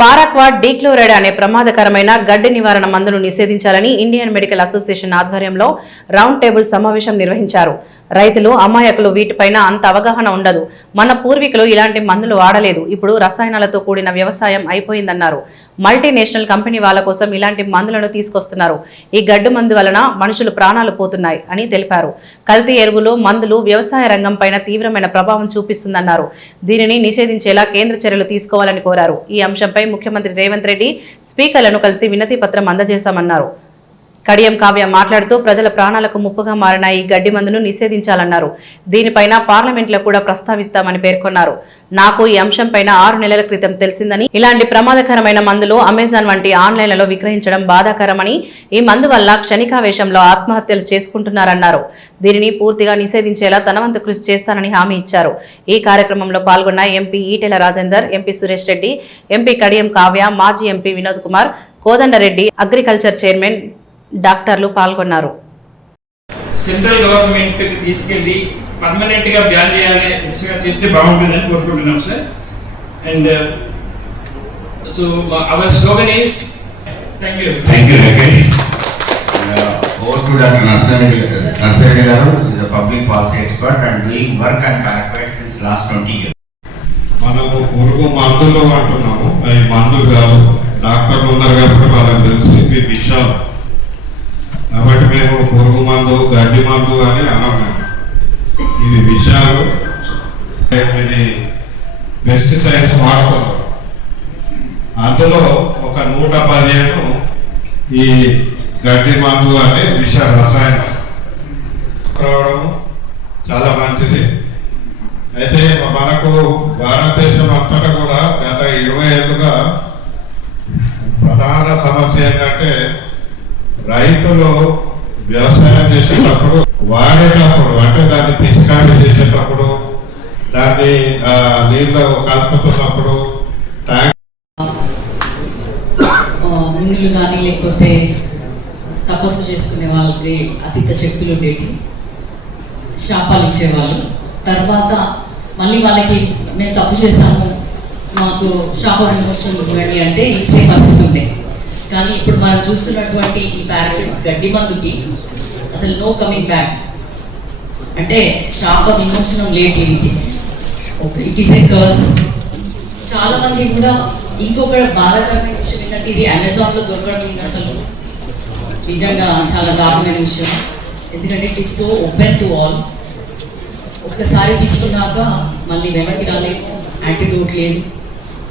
Paraquat డీక్లోరైడ్ అనే ప్రమాదకరమైన గడ్డి నివారణ మందును నిషేధించాలని ఇండియన్ మెడికల్ అసోసియేషన్ ఆధ్వర్యంలో రౌండ్ టేబుల్ సమావేశం నిర్వహించారు. రైతులు అమాయకులు వీటిపైన అంత అవగాహన ఉండదు. మన పూర్వీకులు ఇలాంటి మందులు వాడలేదు. ఇప్పుడు రసాయనాలతో కూడిన వ్యవసాయం అయిపోయిందన్నారు. మల్టీనేషనల్ కంపెనీ వాళ్ళ కోసం ఇలాంటి మందులను తీసుకొస్తున్నారు. ఈ గడ్డు మందు వలన మనుషులు ప్రాణాలు పోతున్నాయి అని తెలిపారు. కల్తీ ఎరువులు, మందులు వ్యవసాయ రంగం పైన తీవ్రమైన ప్రభావం చూపిస్తుందన్నారు. దీనిని నిషేధించేలా కేంద్ర చర్యలు తీసుకోవాలని కోరారు. ఈ అంశంపై ముఖ్యమంత్రి రేవంత్ రెడ్డి స్పీకర్లను కలిసి వినతి పత్రం అందజేశామన్నారు. కడియం కావ్య మాట్లాడుతూ ప్రజల ప్రాణాలకు ముప్పుగా మారిన ఈ గడ్డి మందును నిషేధించాలన్నారు. దీనిపైన పార్లమెంట్లో కూడా ప్రస్తావిస్తామని పేర్కొన్నారు. నాకు ఈ అంశంపైన 6 నెలల క్రితం తెలిసిందని, ఇలాంటి ప్రమాదకరమైన మందులు అమెజాన్ వంటి ఆన్లైన్లలో విక్రయించడం బాధాకరమని, ఈ మందు వల్ల క్షణికావేశంలో ఆత్మహత్యలు చేసుకుంటున్నారన్నారు. దీనిని పూర్తిగా నిషేధించేలా తన వంతు కృషి చేస్తానని హామీ ఇచ్చారు. ఈ కార్యక్రమంలో పాల్గొన్న MP Etela Rajender, MP Suresh Reddy, MP Kadiyam Kavya, మాజీ MP Vinod Kumar, Kodandareddy, agriculture chairman డాక్టర్లు పాల్గొన్నారు. సెంట్రల్ గవర్నమెంట్ తీసుకెళ్లి పర్మనెంట్ గా బ్యాన్ చేస్తే బాగుంటుందని కోరుకుంటున్నాం sir. And so our slogan is thank you over to Dr. Nasir garu, the public policy expert and doing work on paraquat since last 20 years. మనము పురుగు మందులు అంటున్నాము, అవి మందులు కాదు. డాక్టర్లు ఉన్నారు కాబట్టి వాళ్ళకి తెలుసు ఇవి విషయాలు. కాబట్టి మేము పురుగు మందు, గడ్డి మందు అని అనము. ఇవి విషయాలు. ఇది పెస్టిసైడ్స్ వాడుతున్నారు. అందులో ఒక 115 ఈ గడ్డి మందు అనే విష రసాయనం రావడము చాలా మంచిది. అయితే మనకు భారతదేశం అంతటా కూడా గత 20 ఏళ్ళుగా ప్రధాన సమస్య ఏంటంటే రైతులు వ్యవసాయం చేసేటప్పుడు వాడేటప్పుడు, అంటే దాన్ని పిచికారీ చేసేటప్పుడు, దాన్ని నీళ్ళు కలుపుతున్నప్పుడు మునులు కానీ లేకపోతే తపస్సు చేసుకునే వాళ్ళకి అతీత శక్తులు ఉండేటి, శాపాలు ఇచ్చేవాళ్ళు. తర్వాత మళ్ళీ వాళ్ళకి మేము తప్పు చేశాము, మాకు శాప విమోచనం ఇవ్వండి అంటే ఇచ్చే పరిస్థితి ఉంది. కానీ ఇప్పుడు మనం చూస్తున్నటువంటి ఈ పారాక్వాట్ గడ్డి మందుకి అసలు నో కమింగ్ బ్యాక్, అంటే శాప విమోచనం లేదు దీనికి. Okay, it is a curse. చాలా మంది కూడా ఇంకొక బాధాకరమైన విషయం ఏంటంటే ఇది అమెజాన్లో దొరకడం అసలు నిజంగా చాలా దారుణమైన విషయం. ఎందుకంటే it is so open to all. ఒక్కసారి తీసుకున్నాక మళ్ళీ వెనక్కి రాలేదు, యాంటీడోట్ లేదు.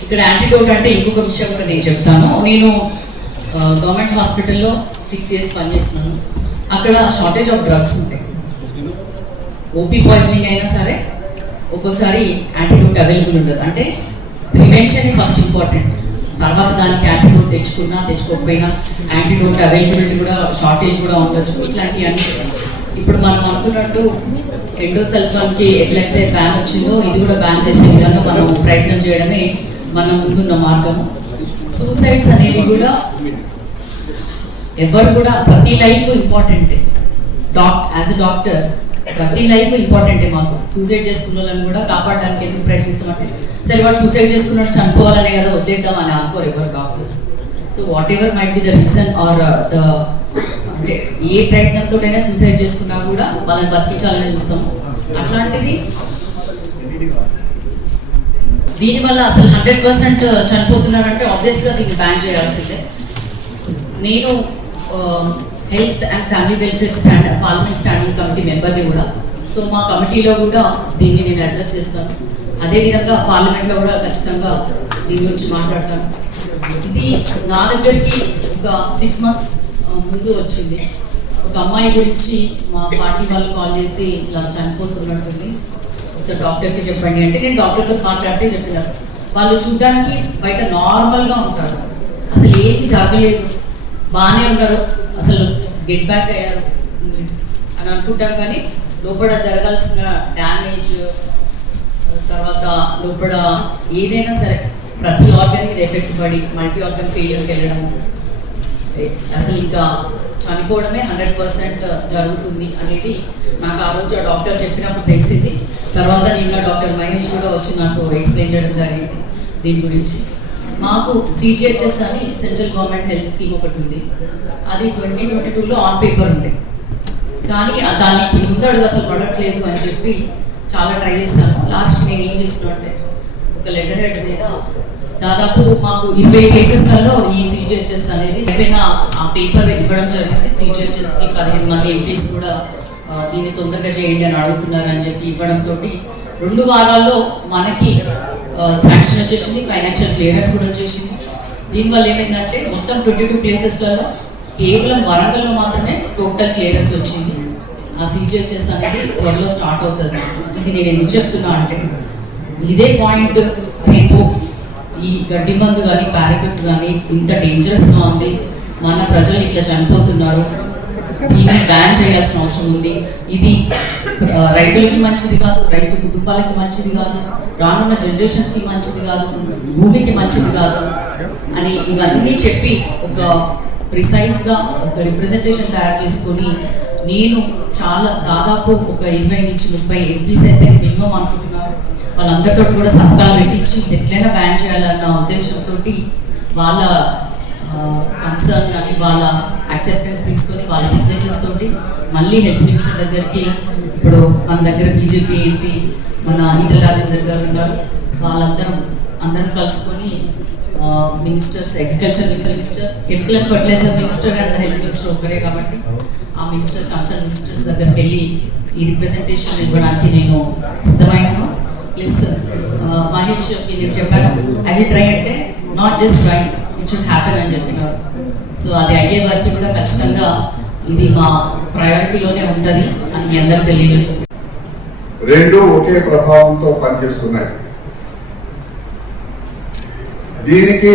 ఇక్కడ యాంటీడోట్ అంటే ఇంకొక విషయం కూడా నేను చెప్తాను. నేను గవర్నమెంట్ హాస్పిటల్లో 6 years పనిచేస్తున్నాను. అక్కడ షార్టేజ్ ఆఫ్ డ్రగ్స్ ఉంటాయి. ఓపీ పాయిజనింగ్ అయినా సరే ఒక్కోసారి యాంటీడోట్ అవైలబుల్ ఉండదు. అంటే ప్రివెన్షన్ ఫస్ట్ ఇంపార్టెంట్. తర్వాత దానికి యాంటీడోట్ తెచ్చుకోకపోయినా యాంటీడోట్ అవైలబిలిటీ కూడా షార్టేజ్ కూడా ఉండొచ్చు. ఇట్లాంటివన్నీ ఇప్పుడు మనం అనుకున్నట్టు ఎండోసల్ఫాన్కి ఎట్లయితే బ్యాన్ వచ్చిందో ఇది కూడా బ్యాన్ చేసే విధంగా మనం ప్రయత్నం చేయడమే మన ముందున్న మార్గము. సూసైడ్స్ అనేవి కూడా ఎవరు కూడా, ప్రతి లైఫ్ ఇంపార్టెంటే. యాజ్ ఎ డాక్టర్ ప్రతి లైఫ్ ఇంపార్టెంటే మాకు. సూసైడ్ చేసుకున్న వాళ్ళని కూడా కాపాడడానికి ఎందుకు ప్రయత్నిస్తామంటే, సరే వాడు సూసైడ్ చేసుకున్నట్టు చనిపోవాలనే కదా వదిలేద్దాం అని అనుకోరు ఎవరు doctors. So whatever might be the reason or the, అంటే ఏ ప్రయత్నంతోనైనా సూసైడ్ చేసుకున్నా కూడా వాళ్ళని బతికించాలని చూస్తాము. అట్లాంటిది దీనివల్ల అసలు 100% చనిపోతున్నారంటే ఆబ్వియస్గా దీన్ని బ్యాన్ చేయాల్సిందే. నేను health and family welfare parliament standing committee మెంబర్ని కూడా. సో మా కమిటీలో కూడా దీన్ని నేను అడ్రస్ చేస్తాను. అదేవిధంగా పార్లమెంట్లో కూడా ఖచ్చితంగా దీని గురించి మాట్లాడతాను. ఇది నా దగ్గరికి ఒక 6 months ముందు వచ్చింది. ఒక అమ్మాయి గురించి మా పార్టీ వాళ్ళు కాల్ చేసి ఇట్లా చనిపోతున్నట్టుంది, ఒకసారి డాక్టర్కి చెప్పండి అంటే నేను డాక్టర్తో మాట్లాడితే చెప్పినారు. వాళ్ళు చూడడానికి బయట నార్మల్గా ఉంటారు, అసలు ఏమి జరగలేదు, బాగానే ఉన్నారు, అసలు గెట్ బ్యాక్ అయ్యారు అని అనుకుంటారు. కానీ లోపల జరగాల్సిన డ్యామేజ్, తర్వాత లోపల ఏదైనా సరే ప్రతి ఆర్గన్ మీద ఎఫెక్ట్ పడి మల్టీ ఆర్గన్ ఫెయిల్యూర్కి వెళ్ళడము, అసలు ఇంకా చనిపోవడమే 100% జరుగుతుంది అనేది నాకు ఆ రోజు ఆ డాక్టర్ చెప్పినప్పుడు తెలిసింది. తర్వాత నిన్న డాక్టర్ మహేష్ కూడా వచ్చి నాకు ఎక్స్ప్లెయిన్ చేయడం జరిగింది దీని గురించి. మాకు సిజిహెచ్ఎస్ అని సెంట్రల్ గవర్నమెంట్ హెల్త్ స్కీమ్ ఒకటి ఉంది. అది 2022లో ఆన్ పేపర్ ఉంది, కానీ దానికి ముందడుగు అసలు పడట్లేదు అని చెప్పి చాలా ట్రై చేశాను. లాస్ట్ నేను ఏం చేసిన అంటే ఒక లెటర్ హెడ్ మీద దాదాపు మాకు 20 కేసెస్లలో ఈ సిజిహెచ్ఎస్ అనేది అయిపోయిన ఆ పేపర్ ఇవ్వడం జరిగింది. సిజిహెచ్ఎస్కి 15 మంది ఎంపీస్ కూడా దీన్ని తొందరగా చేయండి అని అడుగుతున్నారు అని చెప్పి ఇవ్వడంతో 2 వారాల్లో మనకి శాంక్షన్ వచ్చేసింది, ఫైనాన్షియల్ క్లియరెన్స్ కూడా వచ్చేసింది. దీనివల్ల ఏమైందంటే మొత్తం 22 ప్లేసెస్లలో కేవలం వరంగల్లో మాత్రమే టోటల్ క్లియరెన్స్ వచ్చింది. ఆ సిజిహెచ్ఎస్ అనేది త్వరలో స్టార్ట్ అవుతుంది. ఇది నేను ఎందుకు చెప్తున్నా అంటే ఇదే పాయింట్ రేపు ఈ గడ్డి మందు కానీ పారాక్యూట్ కానీ ఇంత డేంజరస్గా ఉంది, మన ప్రజలు ఇట్లా చనిపోతున్నారు, దీన్ని బ్యాన్ చేయాల్సిన అవసరం ఉంది. ఇది రైతులకి మంచిది కాదు, రైతు కుటుంబాలకి మంచిది కాదు, రానున్న జనరేషన్స్కి మంచిది కాదు, భూమికి మంచిది కాదు అని ఇవన్నీ చెప్పి ఒక ప్రిసైజ్గా ఒక రిప్రజెంటేషన్ తయారు చేసుకొని నేను చాలా దాదాపు ఒక 20 నుంచి 30 ఎంపీస్ అయితే మినిమం అనుకుంటున్నారు, వాళ్ళందరితో కూడా సంతకాలు పెట్టించి ఎట్లయినా బ్యాన్ చేయాలన్న ఉద్దేశంతో వాళ్ళ కన్సర్న్ కానీ వాళ్ళ యాక్సెప్టెన్స్ తీసుకొని వాళ్ళ సిగ్నేచర్స్ తోటి మళ్ళీ హెల్త్ మినిస్టర్ దగ్గరికి, ఇప్పుడు మన దగ్గర బీజేపీ ఎంపీ మన ఈటల రాజేందర్ గారు ఉన్నారు, అందరం కలుసుకొని ministers, agriculture minister, chemical and fertiliser minister and health minister ఒకరే కాబట్టి ఆ మినిస్టర్ కన్సర్న్ మినిస్టర్స్ దగ్గరికి వెళ్ళి ఈ రిప్రజెంటేషన్ ఇవ్వడానికి నేను సిద్ధమైనాను. ప్లస్ మహేష్కి నేను చెప్పాను ఐ విల్ ట్రై అంటే not just try, it should happen అని చెప్పినారు. సో అది అయ్యే వారికి కూడా ఖచ్చితంగా ఇది మా ప్రయారిటీలోనే ఉంటుంది అని మీ అందరికి తెలియజేస్తుంది. రెండు ఒకే ప్రభావంతో పనిచేస్తున్నాయి. దీనికి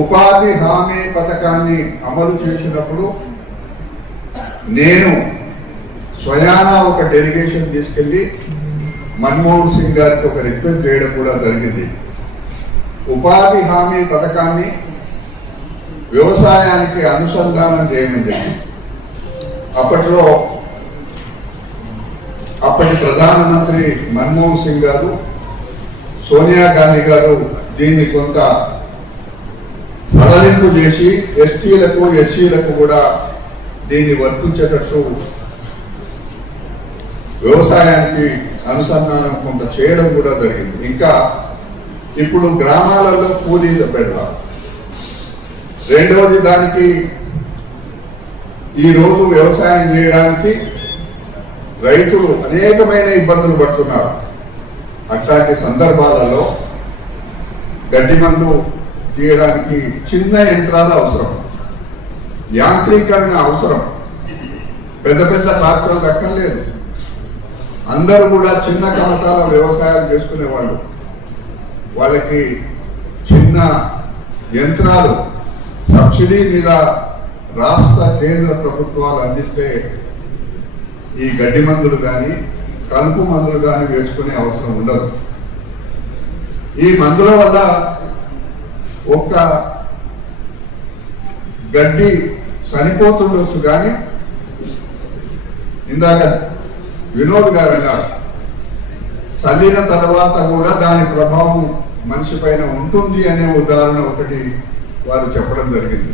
ఉపాధి హామీ పథకాన్ని అమలు చేసినప్పుడు నేను స్వయానా ఒక డెలిగేషన్ తీసుకెళ్ళి మన్మోహన్ సింగ్ గారికి ఒక రిక్వెస్ట్ చేయడం కూడా జరిగింది. ఉపాధి హామీ పథకాన్ని వ్యవసాయానికి అనుసంధానం చేయమని చెప్పి అప్పట్లో అప్పటి ప్రధానమంత్రి మన్మోహన్ సింగ్ గారు, సోనియా గాంధీ గారు దీన్ని కొంత సడలింపు చేసి ఎస్టీలకు ఎస్సీలకు కూడా దీన్ని వర్తించేటట్టు వ్యవసాయానికి అనుసంధానం కొంత చేయడం కూడా జరిగింది. ఇంకా ఇప్పుడు గ్రామాలలో కూలీలు పెడతారు. రెండవది, దానికి ఈరోజు వ్యవసాయం చేయడానికి రైతులు అనేకమైన ఇబ్బందులు పడుతున్నారు. అట్లాంటి సందర్భాలలో గడ్డి మందు తీయడానికి చిన్న యంత్రాలు అవసరం, యాంత్రీకరణ అవసరం, పెద్ద పెద్ద ట్రాక్టర్లు అక్కర్లేదు. అందరూ కూడా చిన్న కమతాల వ్యవసాయం చేసుకునేవాళ్ళు, వాళ్ళకి చిన్న యంత్రాలు సబ్సిడీ మీద రాష్ట్ర కేంద్ర ప్రభుత్వాలు అందిస్తే ఈ గడ్డి మందులు కానీ కలుపు మందులు కానీ వేసుకునే అవసరం ఉండదు. ఈ మందుల వల్ల ఒక్క గడ్డి చనిపోతుండొచ్చు, కానీ ఇందాక వినోద్ గారు అన్నారు చల్లిన తర్వాత కూడా దాని ప్రభావం మనిషి పైన ఉంటుంది అనే ఉదాహరణ ఒకటి వారు చెప్పడం జరిగింది.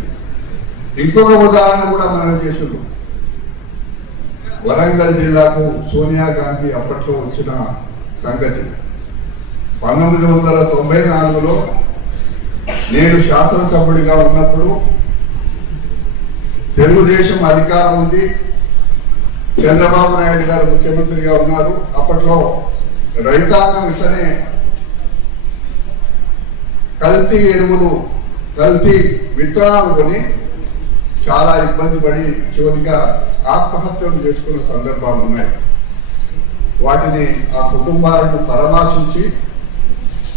ఇంకొక ఉదాహరణ కూడా మనం చేసారు. వరంగల్ జిల్లాకు సోనియా గాంధీ అప్పట్లో వచ్చిన సంగతి 1994లో నేను శాసనసభ్యుడిగా ఉన్నప్పుడు తెలుగుదేశం అధికారం ఉంది, చంద్రబాబు నాయుడు గారు ముఖ్యమంత్రిగా ఉన్నారు. అప్పట్లో రైతాంగం ఇట్లనే కల్తీ ఎరువులు, కల్తీ విత్తనాలు కొని చాలా ఇబ్బంది పడి చివరిగా ఆత్మహత్యలు చేసుకున్న సందర్భాలు ఉన్నాయి. వాటిని ఆ కుటుంబాలను పరామర్శించి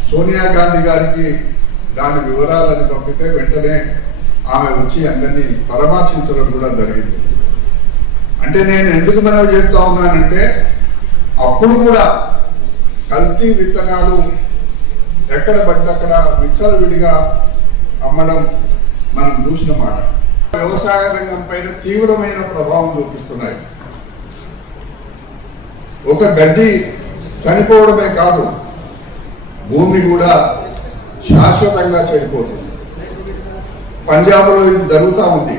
సోనియా గాంధీ గారికి దాని వివరాలను పంపితే వెంటనే ఆమె వచ్చి అందరినీ పరామర్శించడం కూడా జరిగింది. అంటే నేను ఎందుకు మనవి చేస్తూ ఉన్నానంటే అప్పుడు కూడా కల్తీ విత్తనాలు ఎక్కడ పడితే అక్కడ విచ్చలవిడిగా అమ్మడం మనం చూసిన మాట. వ్యవసాయ రంగం పైన తీవ్రమైన ప్రభావం చూపిస్తున్నాయి. ఒక గడ్డి చనిపోవడమే కాదు, భూమి కూడా శాశ్వతంగా చెడిపోతుంది. పంజాబ్లో ఇది జరుగుతూ ఉంది.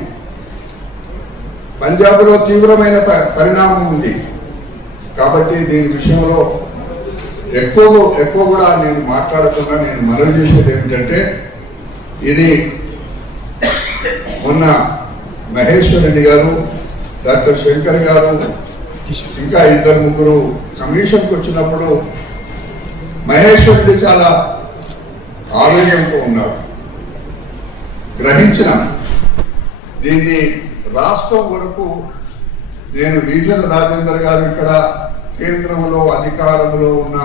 పంజాబ్లో తీవ్రమైన పరిణామం ఉంది. కాబట్టి దీని విషయంలో ఎక్కువ కూడా నేను మాట్లాడుతున్నా. నేను మనవి చేసేది ఏమిటంటే, ఇది మొన్న మహేశ్వర్ రెడ్డి గారు, డాక్టర్ శంకర్ గారు, ఇంకా 2-3 కమిషన్కి వచ్చినప్పుడు మహేశ్వర్ రెడ్డి చాలా ఆవేదనతో ఉన్నారు. గ్రహించిన దీన్ని రాష్ట్రం వరకు నేను ఈటెల రాజేందర్ గారు ఇక్కడ కేంద్రంలో అధికారంలో ఉన్న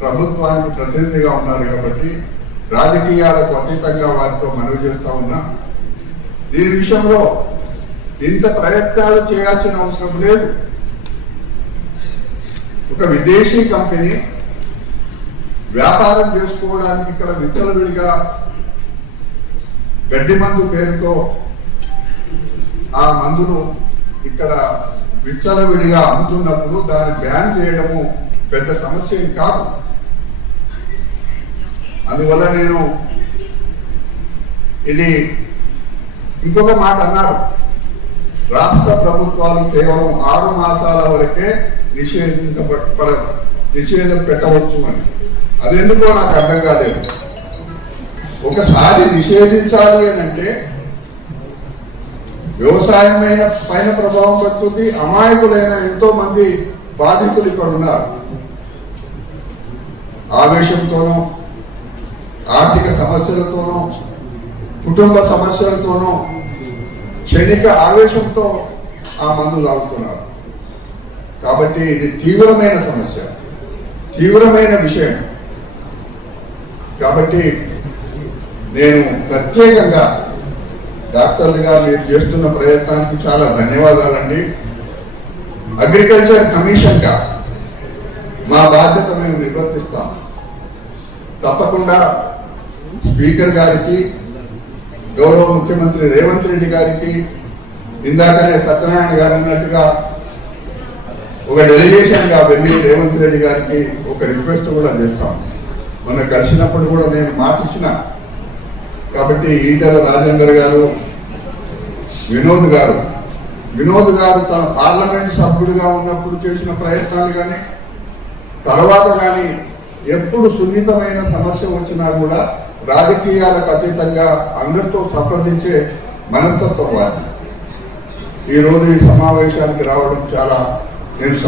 ప్రభుత్వానికి ప్రతినిధిగా ఉన్నారు కాబట్టి రాజకీయాలకు అతీతంగా వారితో మనవి చేస్తా ఉన్నా. దీని విషయంలో ఇంత ప్రయత్నాలు చేయాల్సిన అవసరం లేదు. ఒక విదేశీ కంపెనీ వ్యాపారం చేసుకోవడానికి ఇక్కడ విచ్చలవిడిగా గడ్డి మందు పేరుతో ఆ మందును ఇక్కడ విచ్చలవిడిగా అమ్ముతున్నప్పుడు దాన్ని బ్యాన్ చేయడము పెద్ద సమస్య కాదు. అందువల్ల నేను ఇది ఇంకొక మాట అన్నారు, రాష్ట్ర ప్రభుత్వాలు కేవలం 6 మాసాల వరకే నిషేధం పెట్టవచ్చు అని. అదెందుకో నాకు అర్థం కాలేదు. ఒకసారి నిషేధించాలి అని అంటే వ్యవసాయం పైన ప్రభావం పడుతుంది. అమాయకులైన ఎంతో మంది బాధితులు ఇక్కడ ఉన్నారు. ఆవేశంతోనూ, ఆర్థిక సమస్యలతోనూ, కుటుంబ సమస్యలతోనూ, క్షణిక ఆవేశంతో ఆ మందు తాగుతున్నారు. కాబట్టి ఇది తీవ్రమైన సమస్య, తీవ్రమైన విషయం. కాబట్టి నేను ప్రత్యేకంగా డాక్టర్లుగా మీరు చేస్తున్న ప్రయత్నానికి చాలా ధన్యవాదాలండి. అగ్రికల్చర్ కమిషన్గా మా బాధ్యత మేము నిర్వర్తిస్తాం. తప్పకుండా స్పీకర్ గారికి, గౌరవ ముఖ్యమంత్రి రేవంత్ రెడ్డి గారికి, ఇందాకనే సత్యనారాయణ గారు అన్నట్టుగా ఒక డెలిగేషన్గా వెళ్ళి రేవంత్ రెడ్డి గారికి ఒక రిక్వెస్ట్ కూడా చేస్తాం. మొన్న కలిసినప్పుడు కూడా నేను మాటిచ్చిన. కాబట్టి ఈటెల రాజేందర్ గారు, వినోద్ గారు తన పార్లమెంట్ సభ్యుడిగా ఉన్నప్పుడు చేసిన ప్రయత్నాలు కానీ, తర్వాత కానీ ఎప్పుడు సున్నితమైన సమస్య వచ్చినా కూడా రాజకీయాలకు అతీతంగా అందరితో సంప్రదించే మనస్తత్వం వారి. ఈరోజు ఈ సమావేశానికి రావడం చాలా నేను